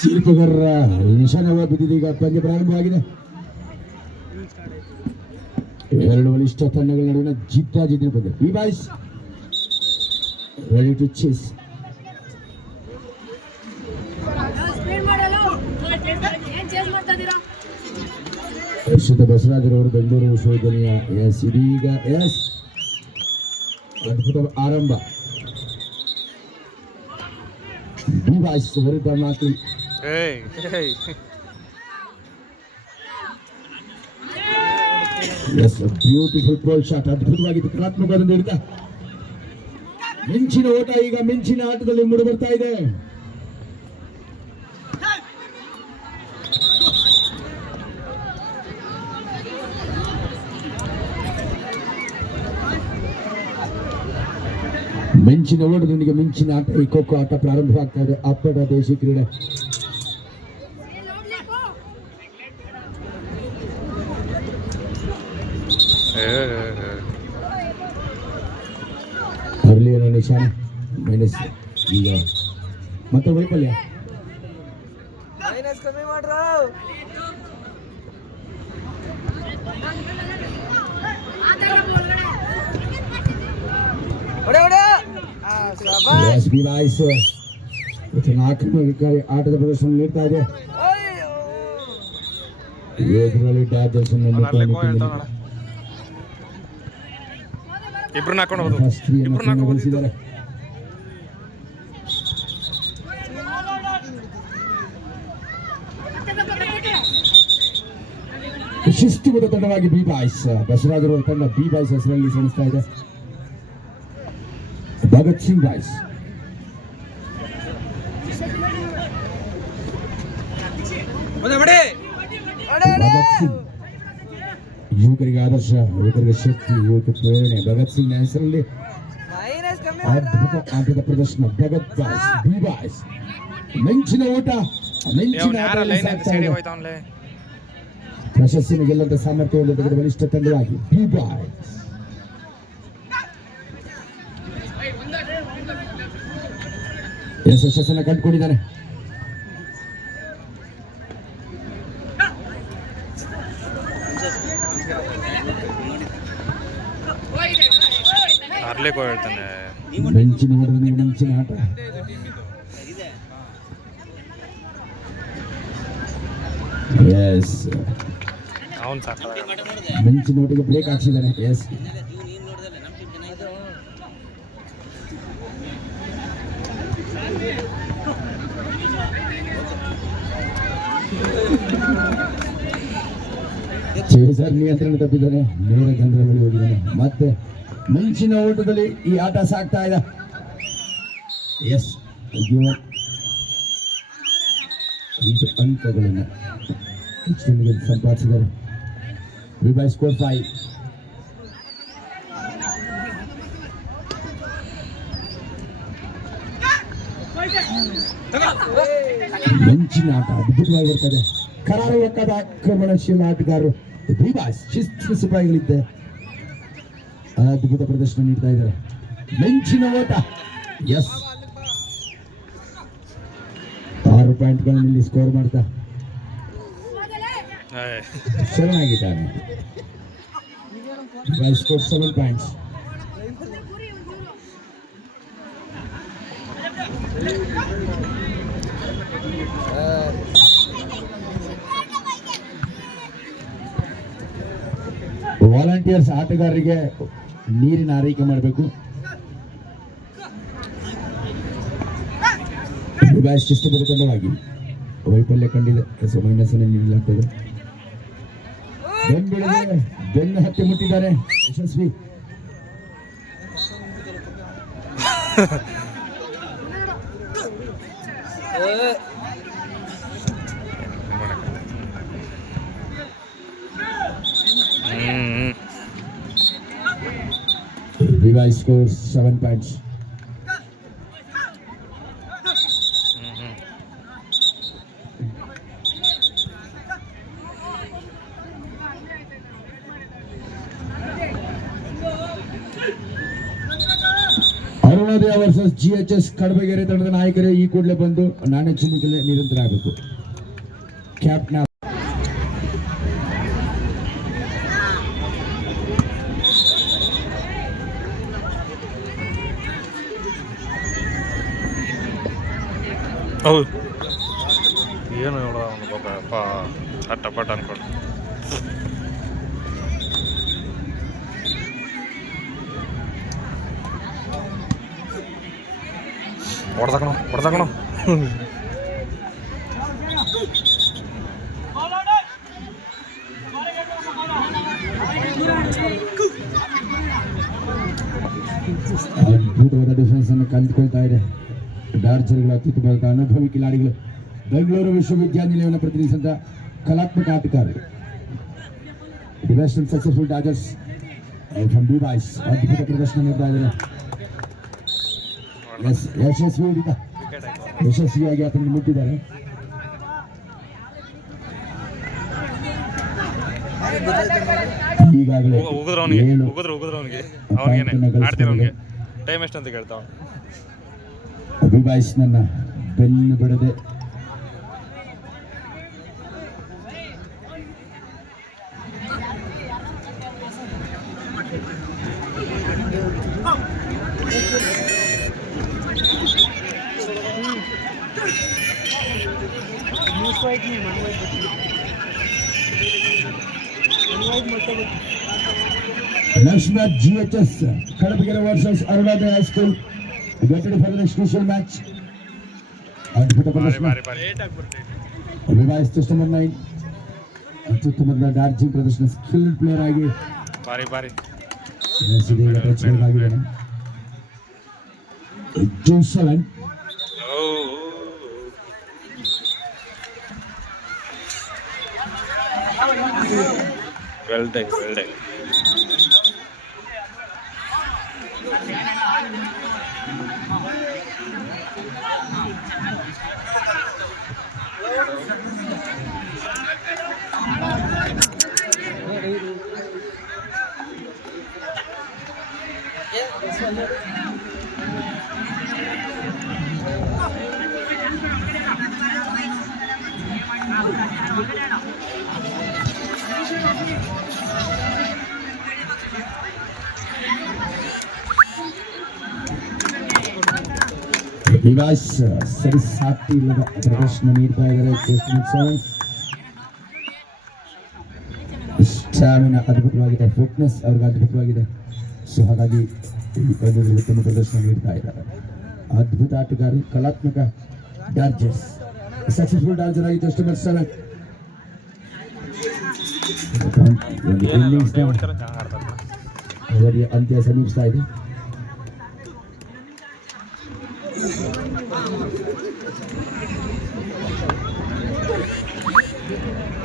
ತೀರ್ಪುಗಾರರ ನಿಶಾನವ ಬಿದ್ದಿದೀಗ ಪಂದ್ಯ ಪ್ರಾರಂಭವಾಗಿದೆ. ಎರಡು ಬಲಿಷ್ಠ ತಂಡಗಳ ನಡುವಿನ ಜಿದ್ದಾಜಿದ್ದಿನ ಪಂದ್ಯ. B boys ready to chase. Harshita ಬಸವರಾಜರವರು ಬೆಂಗಳೂರು ವಿಶ್ವವಿದ್ಯಾಲಯ. ಎಸ್ ಇದೀಗ ಎಸ್ ಅದ್ಭುತ ಆರಂಭ. ಬಿ ಬಾಯ್ಸ್ ವಿರುದ್ಧ ಮಾತು. ಎಸ್ ಬ್ಯೂಟಿಫುಲ್ ಗೋಲ್ ಶಾಟ್. ಅದ್ಭುತವಾಗಿತ್ತು, ಕಲಾತ್ಮಕವಾದ ಹಿಡಿತ. ಮಿಂಚಿನ ಓಟ ಈಗ ಮಿಂಚಿನ ಆಟದಲ್ಲಿ ಮೂಡಿ ಬರ್ತಾ ಇದೆ. ಮಿಂಚಿನ ಓಟದೊಂದಿಗೆ ಮಿಂಚಿನ ಆಟ, ಈ ಖೋ ಖೋ ಆಟ ಪ್ರಾರಂಭವಾಗ್ತಾ ಇದೆ. ಅಪ್ಪಟ ದೇಶಿ ಕ್ರೀಡೆ. ಅರ್ಲಿಯನ ನಿಶಾನ ಮೈನಸ್. ಈಗ ಮತ್ತೆ ವೈಫಲ್ಯ. ಆಕ್ರಮಣಕಾರಿ ಆಟದ ಪ್ರದರ್ಶನ ನೀಡ್ತಾ ಇದೆ. ಇದರಲ್ಲಿ ಡಾಜರ್ಸ್ ಶಿಸ್ತುಬದ್ಧ ತಂಡವಾಗಿ ಬಿ ಬಾಯ್ಸ್, ಬಸವರಾಜರವರ ತಂಡ ಬಿ ಬಾಯ್ಸ್ ಹೆಸರಲ್ಲಿ ಸೆಣಿಸ್ತಾ ಇದೆ. ಭಗತ್ ಸಿಂಗ್ ಬಾಯ್ಸ್ ಭಗತ್ ಸಿಂಗ್ ಯುವಕರಿಗೆ ಆದರ್ಶ, ಯುವಕರಿಗೆ ಶಕ್ತಿ, ಯುವಕ ಪ್ರೇರಣೆ. ಭಗತ್ ಸಿಂಗ್ ಹೆಸರಲ್ಲಿ ಅದ್ಭುತ ಆಟದ ಪ್ರದರ್ಶನ. Bhagat boys B boys. ಮಿಂಚಿನ ಓಟ, ಮಿಂಚಿನ ಪ್ರಶಸ್ತಿನ ಗೆಲ್ಲಂತ ಸಾಮರ್ಥ್ಯವನ್ನು ತೆಗೆದ ಬಲಿಷ್ಠ ತಂಡವಾಗಿ ಬಿ ಬಾಯ್ಸ್. ಯಶಸ್ಸನ್ನು ಕಂಡುಕೊಂಡಿದ್ದಾನೆ. ಮಿಂಚಿನ ಮಿಂಚಿನ ಆಟ. ಎಸ್ ಮಿಂಚಿನ ಒಟ್ಟಿಗೆ ಬ್ರೇಕ್ ಹಾಕ್ಸಿದ್ದಾನೆ. ಎಸ್ ಚೇಸರ್ ನಿಯಂತ್ರಣ ತಪ್ಪಿದ್ದಾನೆ, ನೇರ ಗಂಧದ ಬಳಿ ಹೋಗಿದ್ದಾನೆ. ಮತ್ತೆ ಮಿಂಚಿನ ಓಟದಲ್ಲಿ ಈ ಆಟ ಸಾಗ್ತಾ ಇದೆ. ಎಸ್ ಇದು ಅಂಕಗಳನ್ನು ಸಂಪಾದಿಸಿದ್ದಾರೆ. V by score 5. ಮಿಂಚಿನ ಆಟ ಅದ್ಭುತವಾಗಿ ಬರ್ತದೆ. ಕರಾರುವಕ್ಕಾದ ಆಕ್ರಮಣಶೀಲ ಆಟಗಾರರು ವಿ ಬಾಯ್ಸ್ ಶಿಸ್ತು ಸಿಪಾಯಿಗಳಿದ್ದೆ ಅದ್ಭುತ ಪ್ರದರ್ಶನ ನೀಡ್ತಾ ಇದ್ದಾರೆ. ಮಿಂಚಿನ ಓಟ. ಎಸ್ 6 ಪಾಯಿಂಟ್ಗಳನ್ನು ಇಲ್ಲಿ ಸ್ಕೋರ್ ಮಾಡ್ತಾ ಚೆನ್ನಾಗಿದ್ದಾನೆ. Score 7 points. ವಾಲಂಟಿಯರ್ಸ್ ಆಟಗಾರರಿಗೆ ನೀರಿನ ಆರೈಕೆ ಮಾಡಬೇಕು. ಶಿಸ್ತುಬದ್ಧ ತಂಡವಾಗಿ ವೈಫಲ್ಯ ಕಂಡಿದೆ. ಮೈನಸ್ ಅನ್ನು ನೀಡಲಾಗ್ತದೆ. ಬೆನ್ನು ಹತ್ತಿ ಮುಟ್ಟಿದ್ದಾರೆ ಯಶಸ್ವಿ. Levi scores 7 points. Kadabagere versus GHS Kadabagere ತಂಡದ ನಾಯಕರೇ ಈ ಕೂಡಲೇ ಬಂದು ನಾಣ್ಯ ಚಿಮ್ಮುಕಲೆ ನಿರಂತರ ಆಗಬೇಕು. ಕ್ಯಾಪ್ಟನ್ ಹೌದು ಏನು ನೋಡ ಅವನು ಪಾಪ ಅಟ್ಟ ಪಟ್ಟ ಅನ್ಕೊಂಡು ಹೊಡೆದಕಣ ಅದ್ಭುತವಾದ ಡಿಫೆನ್ಸ್ ಅನ್ನು ಕಲಿತುಕೊಳ್ತಾ ಇದೆ ಡಾರ್ಜರ್ಗಳ ಅತ್ಯುತ್ತಮವಾದ ಅನುಭವಿ ಕಿಲಾಡಿಗಳು. ಬೆಂಗಳೂರು ವಿಶ್ವವಿದ್ಯಾನಿಲಯವನ್ನು ಪ್ರತಿನಿಧಿಸಿದ ಕಲಾತ್ಮಕ ಆಟಗಾರರು. The best and successful dodgers from D boys ಅದ್ಭುತ ಪ್ರದರ್ಶನ ನೀಡ್ತಾ ಇದ್ದಾರೆ. ಯಶಸ್ವಿಯಾಗಿ ಆತನಿಗೆ ಮುಟ್ಟಿದ್ದಾರೆ. ಈಗಾಗಲೇ ಟೈಮ್ ಎಷ್ಟು ಅಂತ ಕೇಳ್ತಾವ. ಅಭಿಭಾಯಿಸ್ ನನ್ನ ಬೆನ್ನು ಬಿಡದೆ Next match GHS Kadapagere versus Arunadaya High School. Get ready for the next crucial match. ಅದ್ಭುತ ಪ್ರದರ್ಶನ. ರಿವೈಸ್ ಟೆಸ್ಟ್ ನಂಬರ್ 9 ಅತ್ಯುತ್ತಮವಾದ ಡಾರ್ಜಿಂಗ್ ಪ್ರದರ್ಶನ. ಸ್ಕಿಲ್ಡ್ ಪ್ಲೇಯರ್ ಆಗಿ ಬಾರಿ ಆಗಿದ್ದಾನೆ. ಜೋಸಲನ್ ವೆಲ್ ಡನ್ ರಿವೈಸ್ ಸರಿ ಸಾಟಿ ಇಲ್ಲದ ಪ್ರದರ್ಶನ ನೀಡ್ತಾ ಇದ್ದಾರೆ. ಸ್ಟಾಮಿನಾ ಅದ್ಭುತವಾಗಿದೆ, ಫಿಟ್ನೆಸ್ ಅವ್ರಿಗೆ ಅದ್ಭುತವಾಗಿದೆ. ಸೊ ಹಾಗಾಗಿ ಉತ್ತಮ ಪ್ರದರ್ಶನ ನೀಡ್ತಾ ಇದ್ದಾರೆ. ಅದ್ಭುತ ಆಟಗಾರರು, ಕಲಾತ್ಮಕ ಡಾರ್ಜರ್ಸ್. ಸಕ್ಸಸ್ಫುಲ್ ಡಾರ್ಜರ್ ಆಗಿ ಟೆಸ್ಟ್ ನಂಬರ್ 7 ಇನ್ನಿಂಗ್ಸ್ ಅವರಿಗೆ ಅಂತ್ಯ ಸಮೀಪಿಸ್ತಾ ಇದೆ.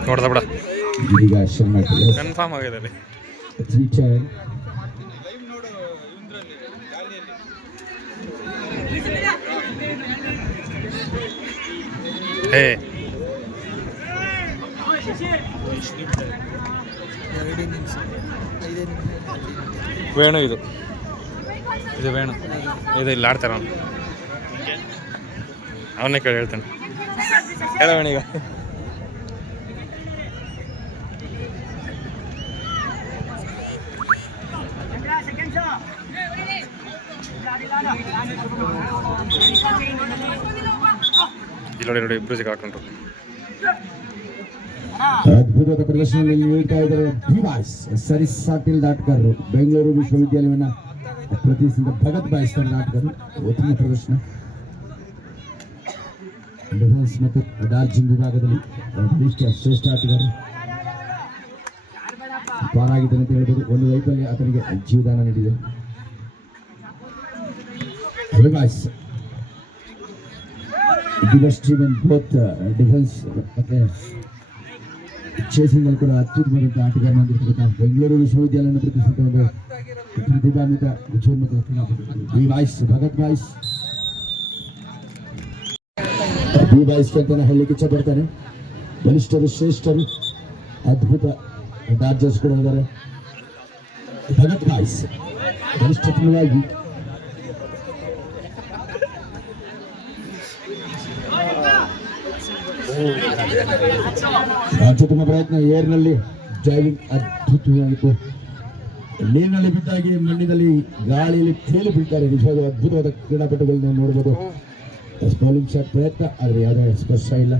ನೋಡ್ದ ಬಿಡ ಈಗ ಕನ್ಫರ್ಮ್ ಆಗಿದೆ. ವೇಣು ಇದು ವೇಣು ಇದು ಇಲ್ಲಿ ಆಡ್ತಾರ ಅವನ್ನೇ ಕೇಳಿ ಹೇಳ್ತಾನೆ. ಹೇಳ ವೇಣೀಗ ಇಲ್ಲಿ ನೋಡಿ ಇಬ್ರು ಸಿಕ್ಕಾಕೊಂಡ್ರು. ಅದ್ಭುತವಾದ ಪ್ರದರ್ಶನ ನೀಡ್ತಾ ಇದ್ದಾರೆ ಡಿವೈಸ್ ಸರಿ ಸಾಟಿಲ್ ಆಟಗಾರರು. ಬೆಂಗಳೂರು ವಿಶ್ವವಿದ್ಯಾಲಯವನ್ನ ಪ್ರತಿನಿಧಿಸಿದ ಭಗತ್ ಬಾಯ್ಸ್ ತಂಡದ ಆಟಗಾರರು. ಉತ್ತಮ ಪ್ರದರ್ಶನ. ಡಿಫೆನ್ಸ್ ಮತ್ತು ಡಾರ್ಜಿಂಗ್ ವಿಭಾಗದಲ್ಲಿ ಶ್ರೇಷ್ಠ ಆಟಗಾರರು ಪಾರಾಗಿದ್ದಾನೆ ಅಂತ ಹೇಳ್ಬೋದು. ಒಂದು ವೈಫಲ್ಯ ಆತನಿಗೆ ಜೀವದಾನ ನೀಡಿದೆ. ಡಿವೈಸ್ ಬೋತ್ ಡಿಫೆನ್ಸ್ ಮತ್ತೆ ಚೇಸಿಂಗ್ ಅಲ್ಲಿ ಕೂಡ ಅತ್ಯುತ್ತಮವಾದಂಥ ಆಟಗಾರನಾಗಿರ್ತಕ್ಕಂಥ ಬೆಂಗಳೂರು ವಿಶ್ವವಿದ್ಯಾಲಯವನ್ನು ಪ್ರತಿಷ್ಠಿತ ಒಂದು ಪ್ರತಿಭಾನ್ವಿತ ಡಿವೈಸ್ ಭಗತ್ ಬಾಯ್ಸ್. ಡಿವೈಸ್ ಅಂತ ಹೇಳಲಿಕ್ಕೆ ಇಚ್ಛೆ ಪಡ್ತಾನೆ. ಬಲಿಷ್ಠರು, ಶ್ರೇಷ್ಠರು, ಅದ್ಭುತ ಡಾರ್ಜರ್ಸ್ ಕೂಡ ಇದ್ದಾರೆ. ಭಗತ್ ಬಾಯ್ಸ್ ಬಲಿಷ್ಠವಾಗಿ ಅತ್ಯುತ್ತಮ ಪ್ರಯತ್ನ. ಏರ್ನಲ್ಲಿ ಡ್ರೈವಿಂಗ್ ಅದ್ಭುತವಾಯಿತು. ನೀರಿನಲ್ಲಿ ಬಿದ್ದಾಗಿ ಮಣ್ಣಿನಲ್ಲಿ ಗಾಳಿಯಲ್ಲಿ ತೇಲಿ ಬೀಳ್ತಾರೆ. ನಿಜವಾದ ಅದ್ಭುತವಾದ ಕ್ರೀಡಾಪಟುಗಳನ್ನ ನೋಡಬಹುದು. ಬೌಲಿಂಗ್ ಶಾಟ್ ಪ್ರಯತ್ನ, ಆದರೆ ಯಾವುದೇ ಸ್ಪರ್ಶ ಇಲ್ಲ.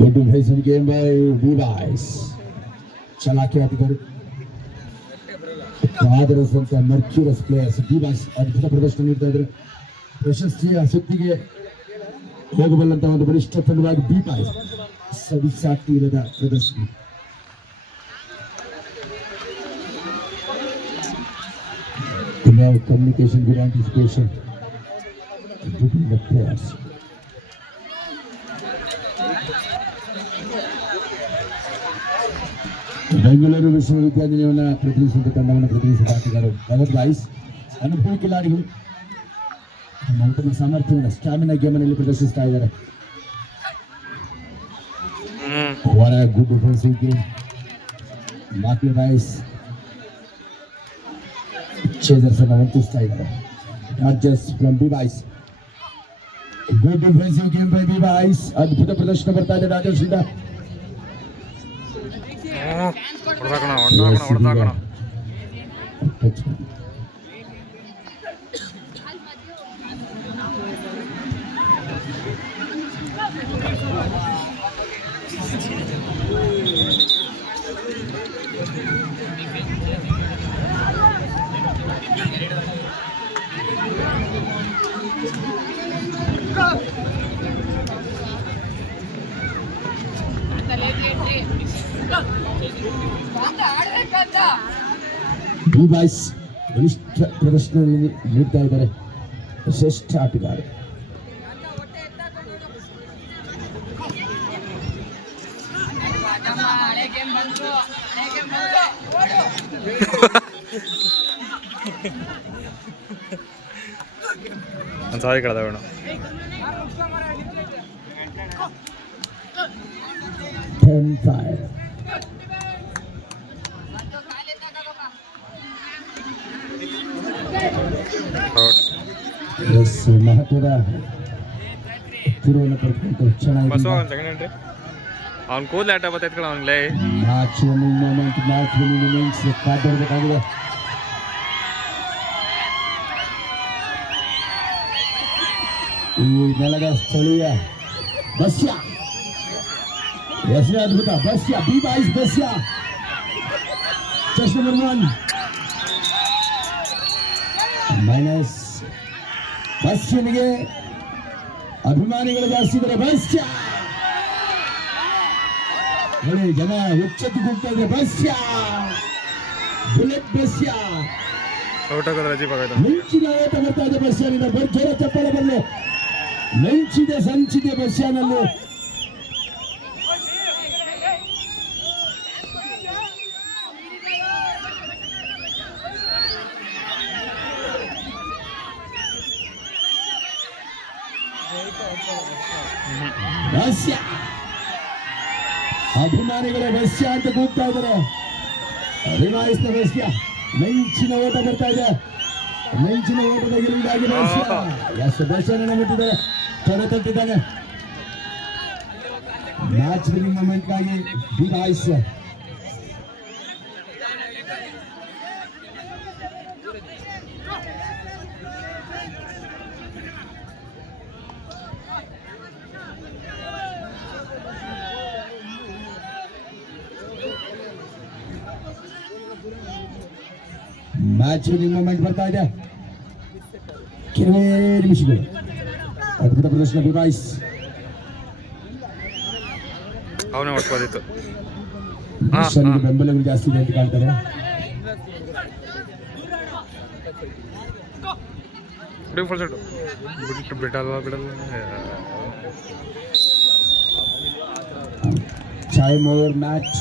Good defensive game by Levi's. ಚಲಾಕಿ ಆಟಗಾರರು, ಆದರಿಸಿದಂತ ಮರ್ಕ್ಯೂರಸ್ ಪ್ಲೇಯರ್ಸ್ ಡಿವೈಸ್ ಅದ್ಭುತ ಪ್ರದರ್ಶನ ನೀಡ್ತಾ ಇದ್ದಾರೆ. ಪ್ರಶಸ್ತಿಯ ಸುತ್ತಿಗೆ ಹೋಗಬಲ್ಲಂತ ಒಂದು ಬಲಿಷ್ಠ ತಂಡವಾಗಿ ಡಿವೈಸ್ ಸವಿಸಾಟಿ ಇಲ್ಲದ ಪ್ರದರ್ಶನ. Communication, good anticipation between the players. Bengaluru ವಿಶ್ವವಿದ್ಯಾನಿಲಯವನ್ನು ಪ್ರತಿನಿಧಿಸಿದ ತಂಡವನ್ನು ಪ್ರತಿನಿಧಿಸಿದ ಆಟಗಾರರು ಭಗತ್ ಬಾಯ್ಸ್ ಅನುಭವಿ ಕಿಲಾಡಿಗಳು ತಮ್ಮ ಸಾಮರ್ಥ್ಯವನ್ನು ಸ್ಟಾಮಿನಾ ಗೇಮ್ನಲ್ಲಿ ಪ್ರದರ್ಶಿಸ್ತಾ ಇದ್ದಾರೆ. What a good defensive game. ಮಾಕ್ಲಿ ಬಾಯ್ಸ್ ಚೇಸರ್ಸ್ ಅನ್ನು ವಂತಿಸ್ತಾ ಇದ್ದಾರೆ. Not just from B Boys. Good defensive game by B Boys. ಅದ್ಭುತ ಪ್ರದರ್ಶನ ಬರ್ತಾ ಇದೆ ರಾಜೇಶ್ ಇಂದ. ಬಿ ಬಾಯ್ಸ್ ಬಲಿಷ್ಠ ಪ್ರದರ್ಶನ ನೀಡ್ತಾ ಇದ್ದಾರೆ. ಶ್ರೇಷ್ಠ ಆಟಗಾರ. ಸಾರಿ ಕಳೆದ ಬೇಡ. 10-5. ಮಹತ್ವದ ತಿರುವನ್ನು ಪಡೆದುಕೊಂಡು ಚೆನ್ನಾಗಿ ಅವ್ನು ಕೂದಲು ಆಟ ಬರ್ತೈತೆ ಅವನ್ಲೇ ಮ್ಯಾಚ್ ವಿನ್ನಿಂಗ್ ಇನ್ನಿಂಗ್ಸ್ ಕಾದಿರಬೇಕಾಗಿದೆ. ಈ ನೆಲದ ಸ್ಥಳೀಯ ಬಸ್ಯ ಹೆಸರೇ ಅದ್ಭುತ. Basya B boys Basya chase number 1 minus. ಬಸ್ಯನಿಗೆ ಅಭಿಮಾನಿಗಳು ಜಾಸ್ತಿ ಇದ್ದಾರೆ. ಬಸ್ಯ ನೋಡಿ, ಜನ ಉಚ್ಚೆತ್ತು ಕೂಗ್ತಾ ಇದ್ದಾರೆ. ಬಸ್ಯ ಬುಲೆಟ್ ಬಸ್ಯ ಮಿಂಚಿನ ಓಟ ಬರ್ತಾ ಇದೆ. ಬಸ್ಯನಿಂದ ಭರ್ಜರ ಚಪ್ಪಲ ಬರಲು ಮಿಂಚಿದೆ ಸಂಚಿದೆ ಬಸ್ಯನಲ್ಲಿ. ಬಸ್ಯ ಅಭಿಮಾನಿಗಳ ಬಸ್ಯ ಅಂತ ಕೂಗ್ತಾ ಇದ್ದಾರೆ. ರಿವಾಯಿಸ್ನ ಬಸ್ಯ ಮಿಂಚಿನ ಓಟ ಬರ್ತಾ ಇದೆ. ಮಿಂಚಿನ ಓಟದ ಗೆಲುವಿಗಾಗಿ ಬಸ್ಯ ಬಸ್ಯನ ಬಿಟ್ಟಿದ್ದಾರೆ. ತೊಡೆ ತಟ್ಟಿದ್ದಾನೆ. ಮ್ಯಾಚ್ ವಿನ್ನಿಂಗ್ ಮೊಮೆಂಟ್ಗಾಗಿ ರಿವಾಯಿಸ್ ಮ್ಯಾಚ್ ವಿನ್ನಿಂಗ್ ಮೊಮೆಂಟ್ ಬರ್ತಾ ಇದೆ. ಕೆಲವೇ ನಿಮಿಷಗಳು. ಅದ್ಭುತ ಪ್ರದರ್ಶನ ಬಿ ಬಾಯ್ಸ್. ಅವನೇ ಹೊಡ್ಬೋದಿತ್ತು. ಬೆಂಬಲಗಳು ಜಾಸ್ತಿ ಇದೆ ಅಂತ ಕಾಣ್ತಾರೆ. Time over match